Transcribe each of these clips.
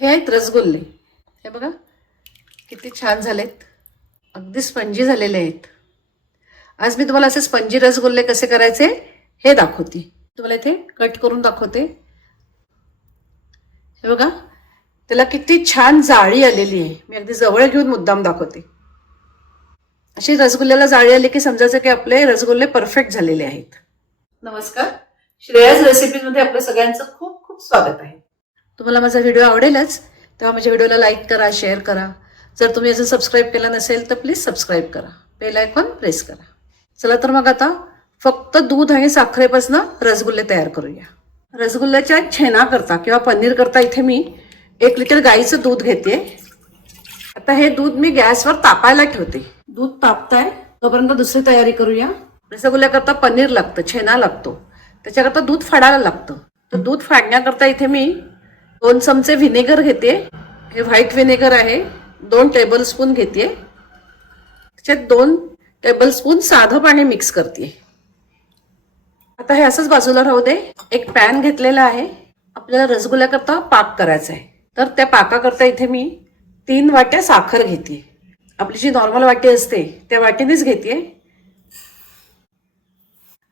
हे आहेत रसगुल्ले. हे बघा किती छान झालेत. अगदी स्पंजी झालेले आहेत. आज मी तुम्हाला असे स्पंजी रसगुल्ले कसे करायचे हे दाखवते. तुम्हाला इथे कट करून दाखवते. हे बघा त्याला किती छान जाळी आलेली आहे. मी अगदी जवळ घेऊन मुद्दाम दाखवते. अशी रसगुल्ल्याला जाळी आली की समजायचं की आपले रसगुल्ले परफेक्ट झालेले आहेत. नमस्कार. श्रेयाज रेसिपीजमध्ये आपल्या सगळ्यांचं खूप खूप स्वागत आहे. तुम्हाला माझा व्हिडिओ आवडेलच तेव्हा माझ्या व्हिडिओला लाईक करा शेअर करा. जर तुम्ही अजून सबस्क्राईब केला नसेल तर प्लीज सबस्क्राईब करा. बेल आयकॉन प्रेस करा. चला तर मग आता फक्त दूध आणि साखरेपासून रसगुल्ले तयार करूया. रसगुल्ल्याच्या छेना करता किंवा पनीर करता इथे मी एक लिटर गाईचं दूध घेते. आता हे दूध मी गॅसवर तापायला ठेवते. दूध तापताय तोपर्यंत दुसरी तयारी करूया. रसगुल्ल्याकरता पनीर लागतं छेना लागतो. त्याच्याकरता दूध फाडायला लागतं. तर दूध फाडण्याकरता इथे मी दोन चमचे व्हिनेगर घेते. हे व्हाईट व्हिनेगर आहे. दोन टेबलस्पून घेते. त्याच्यात दोन टेबलस्पून साधं पाणी मिक्स करते. आता हे असंच बाजूला राहू दे. एक पॅन घेतलेला आहे. आपल्याला रसगुल्ल्याकरता पाक करायचा आहे तर त्या पाकाकरता इथे मी तीन वाट्या साखर घेते. आपली जी नॉर्मल वाटी असते त्या वाटीनेच घेते.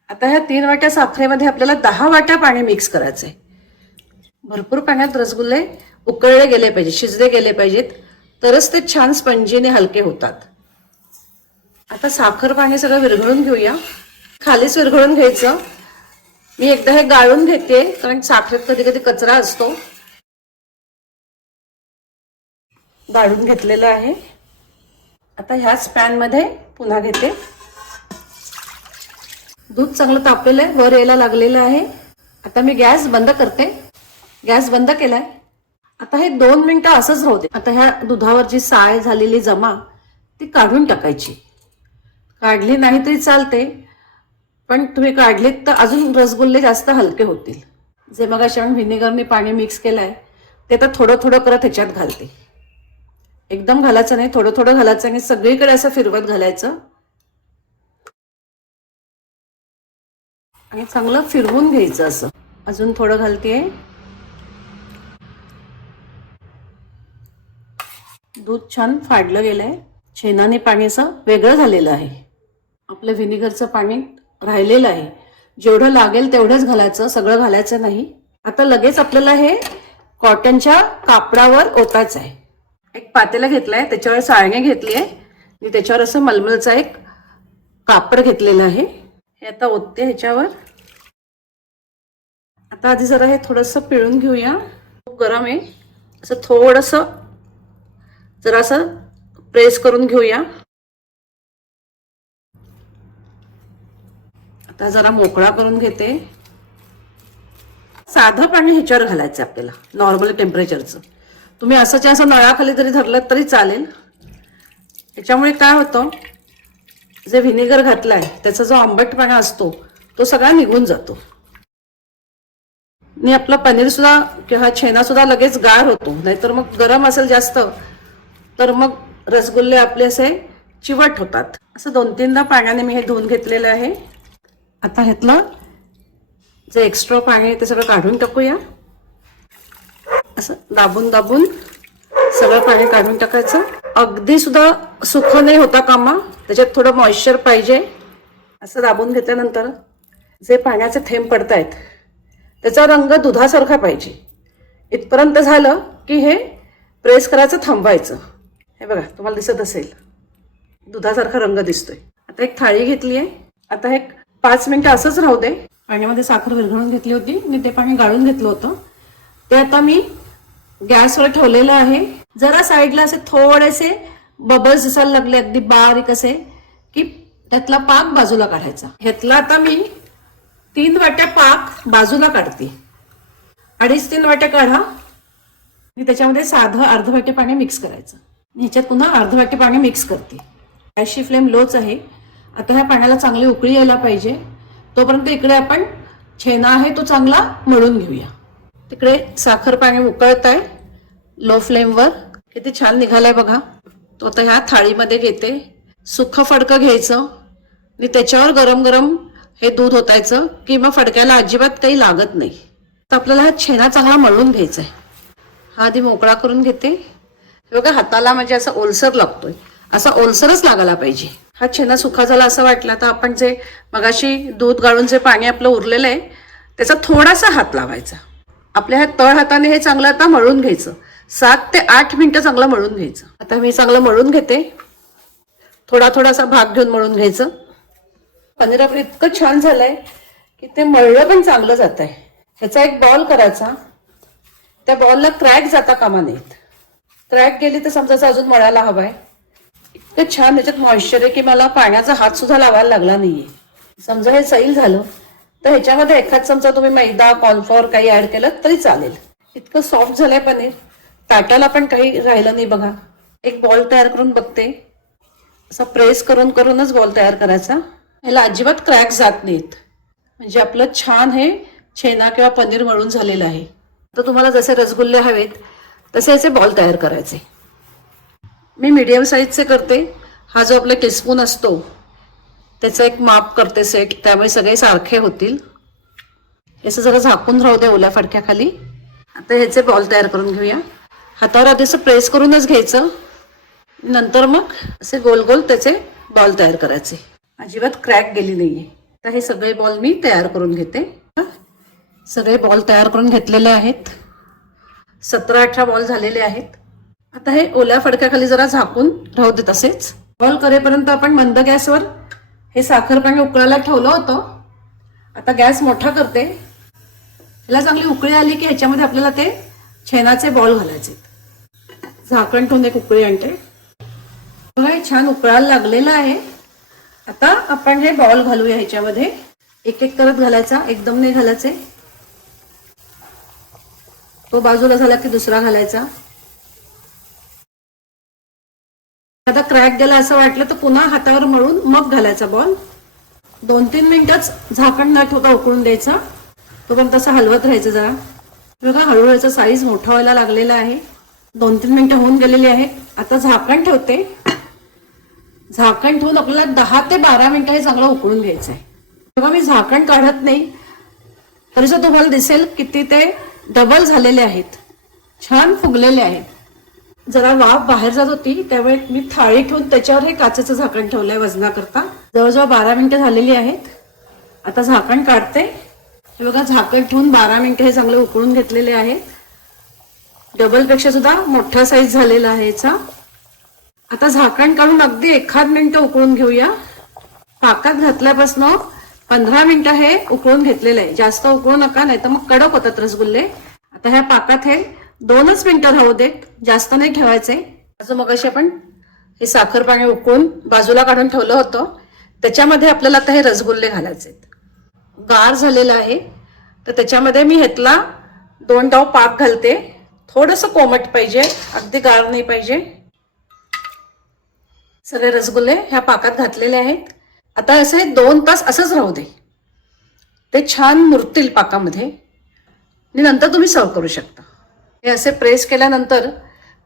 आता ह्या तीन वाट्या साखरेमध्ये आपल्याला दहा वाट्या पाणी मिक्स करायचं आहे भरपूर पाण्यात रसगुल्ले उकळले गेले पाहिजे शिजले गेले पाहिजेत. तरच ते छान स्पंजीने हलके होतात. आता साखर पाणी सगळं विरघळून घेऊया. खालीच विरघळून घ्यायचं. मी एकदा हे गाळून घेते कारण साखरेत कधी कधी कचरा असतो. गाळून घेतलेलं आहे. आता ह्याच पॅनमध्ये पुन्हा घेते. दूध चांगलं तापलेलं आहे वर यायला लागलेलं आहे. आता मी गॅस बंद करते. गॅस बंद केलाय? आता हे दोन मिनिटं असंच राहू दे. आता ह्या दुधावर जी साय झालेली जमा ती काढून टाकायची. काढली नाही तरी चालते पण तुम्ही काढलीत तर अजून रसगुल्ले जास्त हलके होतील. जे मग अशा व्हिनेगरने पाणी मिक्स केलंय ते तर थोडं थोडं करत ह्याच्यात घालते. एकदम घालायचं नाही थोडं थोडं घालायचं आणि सगळीकडे असं फिरवत घालायचं. आणि चांगलं फिरवून घ्यायचं असं. अजून थोडं घालतेय. दूध छान फाडलं गेलं आहे छेनाने पाणी असं वेगळं झालेलं आहे. आपलं व्हिनेगरचं पाणी राहिलेलं आहे. जेवढं लागेल तेवढंच घालायचं सगळं घालायचं नाही. आता लगेच आपल्याला हे कॉटनच्या कापडावर ओतायचं आहे. एक पातेला घेतलाय त्याच्यावर साळणे घेतली आहे. आणि त्याच्यावर असं मलमलचा एक कापड घेतलेलं आहे. हे आता ओतते ह्याच्यावर. आता आधी जरा हे थोडंसं पिळून घेऊया. खूप गरम आहे. असं थोडंसं जरासं प्रेस करून घेऊया. आता जरा मोकळा करून घेते. साधं पाणी ह्याच्यावर घालायचं आपल्याला नॉर्मल टेम्परेचरचं तुम्ही असंच्या असं नळाखाली जरी धरलं तरी चालेल. याच्यामुळे काय होतं जे व्हिनेगर घातलाय त्याचा जो आंबटपणा असतो तो सगळा निघून जातो. आणि आपलं पनीर सुद्धा किंवा छेना सुद्धा लगेच गार होतो नाहीतर मग गरम असेल जास्त तर मग रसगुल्ले आपले असे चिवट होतात. असं दोन तीनदा पाण्याने मी हे धुवून घेतलेलं आहे. आता ह्यातलं जे एक्स्ट्रा पाणी आहे ते सगळं काढून टाकूया. असं दाबून दाबून सगळं पाणी काढून टाकायचं. अगदी सुद्धा सुख नाही होता कामा. त्याच्यात थोडं मॉइश्चर पाहिजे. असं दाबून घेतल्यानंतर जे पाण्याचे थेंब पडत आहेत त्याचा रंग दुधासारखा पाहिजे. इथपर्यंत झालं की हे प्रेस करायचं थांबवायचं. हे बघा तुम्हाला दिसत असेल. दुधासारखा रंग दिसतोय. आता एक थाळी घेतली आहे. आता एक पाच मिनिटं असंच राहू दे. पाण्यामध्ये साखर विरघळून घेतली होती. आणि ते पाणी गाळून घेतलं होतं. ते आता मी गॅसवर ठेवलेलं आहे. जरा साईडला असे थोडेसे बबल्स दिसायला लागले अगदी बारीक असे की त्यातला पाक बाजूला काढायचा. ह्यातला आता मी तीन वाट्या पाक बाजूला काढते. अडीच तीन वाट्या काढा. आणि त्याच्यामध्ये साधं अर्ध वाटे पाणी मिक्स करायचं. ह्याच्यात पुन्हा अर्ध वाटी पाणी मिक्स करते. गॅसची फ्लेम लोच आहे. आता ह्या पाण्याला चांगली उकळी यायला पाहिजे. तोपर्यंत इकडे आपण छेना आहे तो चांगला मळून घेऊया. तिकडे साखर पाणी उकळत आहे. लो फ्लेमवर किती छान निघालाय बघा. तो आता ह्या थाळीमध्ये घेते. सुखं फडकं घ्यायचं. आणि त्याच्यावर गरम गरम हे दूध ओतायचं. की मग फडक्याला अजिबात काही लागत नाही. तर आपल्याला हा छेना चांगला मळून घ्यायचा आहे हा आधी मोकळा करून घेते. बघा हाताला म्हणजे असा ओलसर लागतोय. असा ओलसरच लागायला पाहिजे. हा छेना सुखा झाला असं वाटला तर आपण जे मगाशी दूध गाळून जे पाणी आपलं उरलेलं आहे त्याचा थोडासा हात लावायचा. आपल्या ह्या तळ हाताने हे चांगलं आता मळून घ्यायचं. सात ते आठ मिनटं चांगलं मळून घ्यायचं. आता मी चांगलं मळून घेते. थोडा थोडासा भाग घेऊन मळून घ्यायचं. पनीर आपलं इतकं छान झालंय की ते मळलं पण चांगलं जात आहे ह्याचा एक बॉल करायचा. त्या बॉलला क्रॅक जाता कामा नयेत. क्रॅक गेली तर समजायचं अजून मळायला हवाय. इतकं छान त्याच्यात मॉइश्चर आहे की मला पाण्याचा हात सुद्धा लावायला लागला नाहीये. समजा हे सैल झालं तर ह्याच्यामध्ये एखाद चमचा तुम्ही मैदा कॉर्नफ्लॉर काही ऍड केलं तरी चालेल. इतकं सॉफ्ट झालंय पनीर. ताटाला पण काही राहिलं नाही बघा. एक बॉल तयार करून बघते. असा प्रेस करून करूनच बॉल तयार करायचा. ह्याला अजिबात क्रॅक जात नाहीत. म्हणजे आपलं छान हे छेना किंवा पनीर मळून झालेलं आहे. तर तुम्हाला जसे रसगुल्ले हवेत तसे याचे बॉल तयार करायचे. मी मीडियम साईजचे करते. हा जो आपला टीस्पून असतो त्याचं एक माप करते सेट त्यामुळे सगळे सारखे होतील. याचं जरा झाकून राहू द्या ओल्या फडक्याखाली. आता ह्याचे बॉल तयार करून घेऊया. हातावर आधी असं प्रेस करूनच घ्यायचं. नंतर मग असे गोल गोल त्याचे बॉल तयार करायचे. अजिबात क्रॅक गेली नाहीये. तर हे सगळे बॉल मी तयार करून घेते. सगळे बॉल तयार करून घेतलेले आहेत. सतरा अठरा बॉल झालेले आहेत. आता हे ओल्या फडक्याखाली जरा झाकून राहू दे तसेच बॉल करेपर्यंत आपण मंद गॅसवर हे साखर पाणी उकळायला ठेवलं होतं. आता गॅस मोठा करते. ह्याला चांगली उकळी आली की ह्याच्यामध्ये आपल्याला ते छेनाचे बॉल घालायचे झाकण ठेवून एक उकळी आणते. बघा हे छान उकळायला लागलेलं आहे. आता आपण हे बॉल घालूया ह्याच्यामध्ये. एक एक करत घालायचा एकदम नाही घालायचे. तो बाजूला झाला की दुसरा घालायचा? आता क्रॅक गेला असं वाटलं तर पुन्हा हातावर मळून मग घालायचा बॉल. दोन तीन मिनिटच झाकण न ठेवता उकळून द्यायचा. तो पण तसा हलवत राहायचं जरा. बघा हळूहळूचा साईज मोठा व्हायला लागलेला आहे. दोन तीन मिनिटं होऊन गेलेली आहेत आता झाकण ठेवते. झाकण ठेवून आपल्याला दहा ते बारा मिनिटं हे चांगलं उकळून घ्यायचं आहे बघा मी झाकण काढत नाही. तरी तुम्हाला दिसेल किती ते डबल झालेले आहेत. छान फुगलेले आहेत. जरा वाफ बाहेर जात होती त्यामुळे मी थाळी ठेवून त्याच्यावर हे काचेचं झाकण ठेवलंय वजनाकरता. जवळजवळ बारा मिनिटं झालेली आहेत. आता झाकण काढते. हे बघा झाकण ठेवून बारा मिनिटं हे चांगले उकळून घेतलेले आहेत. डबलपेक्षा सुद्धा मोठा साईज झालेला आहे याचा. आता झाकण काढून अगदी एखाद मिनिटं उकळून घेऊया. पाकात घातल्यापासून पंधरा मिनिटं हे उकळून घेतलेलं आहे. जास्त उकळू नका नाही तर मग कडक होतात रसगुल्ले. आता ह्या पाकात हे दोनच मिनिटं राहू देत जास्त नाही ठेवायचे. असं मग आपण हे साखर पाणी उकळून बाजूला काढून ठेवलं होतं. त्याच्यामध्ये आपल्याला आता हे रसगुल्ले घालायचे गार झालेलं आहे. तर त्याच्यामध्ये मी ह्यातला दोन डाव पाक घालते. थोडंसं कोमट पाहिजे अगदी गार नाही पाहिजे. सगळे रसगुल्ले ह्या पाकात घातलेले आहेत. आता असे दोन तास असंच राहू दे. ते छान मुरतील पाकामध्ये. आणि नंतर तुम्ही सर्व करू शकता. हे असे प्रेस केल्यानंतर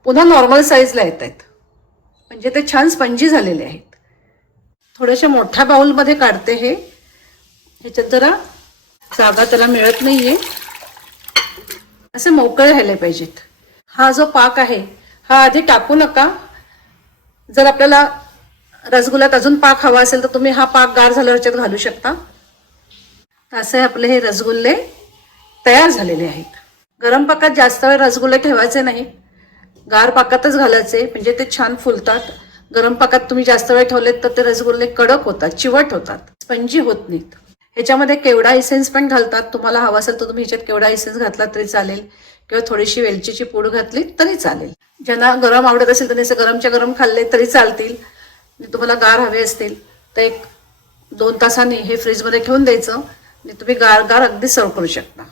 पुन्हा नॉर्मल साईजला येत आहेत. म्हणजे ते छान स्पंजी झालेले आहेत. थोड्याशा मोठ्या बाऊलमध्ये काढते हे. ह्याच्यात जरा जागा त्याला मिळत नाही आहे असे मोकळे राहिले पाहिजेत. हा जो पाक आहे हा आधी टाकू नका. जर आपल्याला रसगुल्ल्यात अजून पाक हवा असेल तर तुम्ही हा पाक गार झाल्यावर ह्याच्यात घालू शकता. असे आपले हे रसगुल्ले तयार झालेले आहेत. गरम पाकात जास्त वेळ रसगुल्ले ठेवायचे नाही. गार पाकातच घालायचे म्हणजे ते छान फुलतात. गरम पाकात तुम्ही जास्त वेळ ठेवलेत तर ते रसगुल्ले कडक होतात चिवट होतात स्पंजी होत नाहीत. ह्याच्यामध्ये केवडा इसेन्स पण घालतात. तुम्हाला हवा असेल तर तुम्ही ह्याच्यात केवडा इसेन्स घातला तरी चालेल. किंवा थोडीशी वेलचीची पूड घातली तरी चालेल. ज्यांना गरम आवडत असेल त्यांनी असं गरमच्या गरम खाल्ले तरी चालतील. तुम्हाला गार हवे असतील तर एक दोन तासांनी हे फ्रीजमध्ये ठेवून द्यायचं. आणि तुम्ही गार गार अगदी सर्व करू शकता.